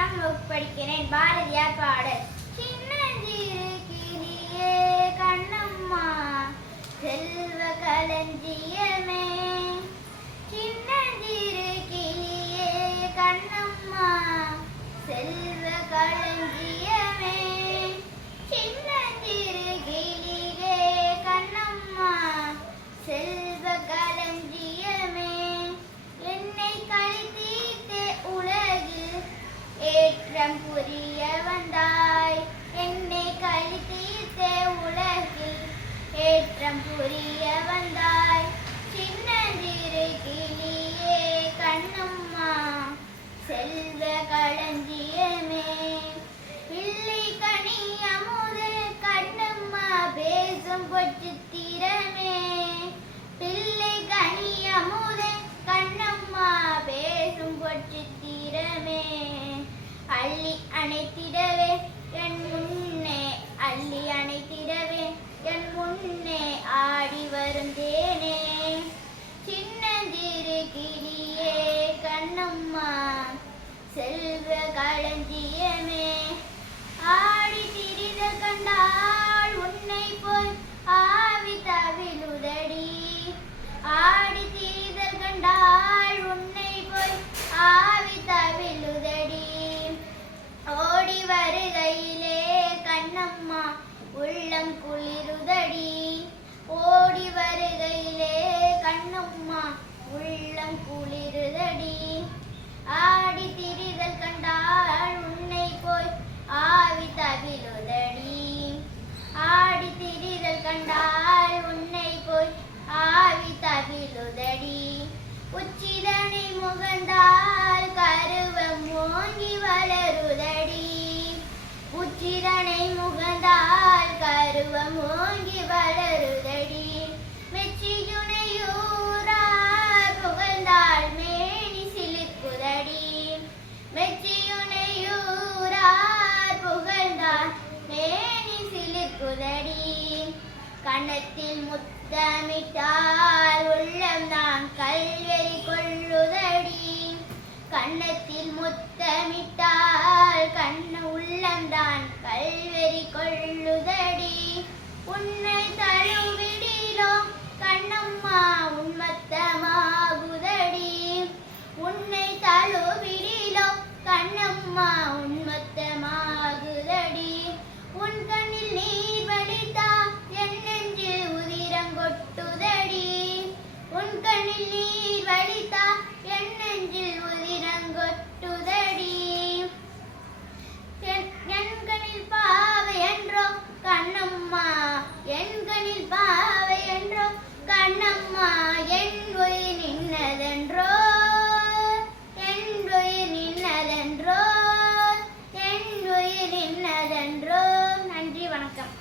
நான்காம் வகுப்பு படிக்கிறேன். பாரதியார் பாடல். சின்னஞ்சிறு கிளியே கண்ணம்மா செல்வ களஞ்சியமே, சின்னஞ்சிறு கிளியே கண்ணம்மா செல்வ களஞ்சியமே, சின்னஞ்சிறு கிளியே கண்ணம்மா செல்வ களஞ்சியமே, என்னை கழித்தீர்த்தே உலகில் ஏற்றம் புரிய வந்தாய், என்னை கழித்தீர்த்தே உலகில் ஏற்றம் புரிய வந்தாய், சின்னஞ்சிறு கிளியே கண்ணம்மா செல்வ களஞ்சியமே, பிள்ளை கனி அமுதே கண்ணம்மா பேசும் பொச்சித்திரமே, பிள்ளை கனி அமுதே கண்ணம்மா பேசும் பொச்சித்திரமே, அள்ளி அணைத்திடவே என் முன்னே, அள்ளி அணைத்திடவே என் முன்னே ஆடி வருந்தேனே, சின்னஞ்சிறு கிளியே கண்ணம்மா செல்வ களஞ்சியமே, ஆடி திரித கண்டால் உன்னை போய் ஆவி தவிழுதடி, ஆடி திரித கண்டால் உன்னை போய் ஆவி தவிழுதடி, ஓடி வருகையிலே கண்ணம்மா உள்ளம் குளிருதடி, ஓடி வருகையிலே கண்ணம்மா உள்ளம் குளிருதடி, ஆடி திரிதல் கண்டால் உன்னை போய் ஆவி தவிழுதடி, ஆடி திரிதல் கண்டால் உன்னை போய் ஆவி தவிழுதடி, உச்சிதனை முகந்தால் கருவம் ஓங்கி வளருதடி, உச்சிதனை முகந்தால் கருவம் ஓங்கி வளருதடி, மெச்சியுனையூரார் புகழ்ந்தால் மேனி சிலிர்க்குதடி, மெச்சியுனையூரார் புகழ்ந்தால் மேனி சிலிர்க்குதடி, கன்னத்தில் முத்தமிட்டால் உள்ளம் நான் கல்வெறி கொள்ளுதடி, கன்னத்தில் முத்தமிட்டால் உள்ளம்தான் கல்வெறி கொள்ளுதடி, உன்னை தழுவிடிலோ கண்ணம்மா உன்மத்தமாகுதடி, உன்னை தழுவிடிலோ கண்ணம்மா உன்மத்தமாகுதடி, உன் கண்ணில் நீர் வழித்தா என் நெஞ்சில் உதிரம் கொட்டுதடி, உன் கண்ணில் நீர் வழித்தா என் நெஞ்சில் உதிரம் கொட்டுதடி, என் கண்ணில் பாவை என்றோ கண்ணம்மா, என் கண்ணில் பாவை என்றோ கண்ணம்மா, என் உயிர் நின்னதென்றோ, என் உயிர் நின்னதென்றோ, என் உயிர் நின்னதென்றோ. நன்றி, வணக்கம்.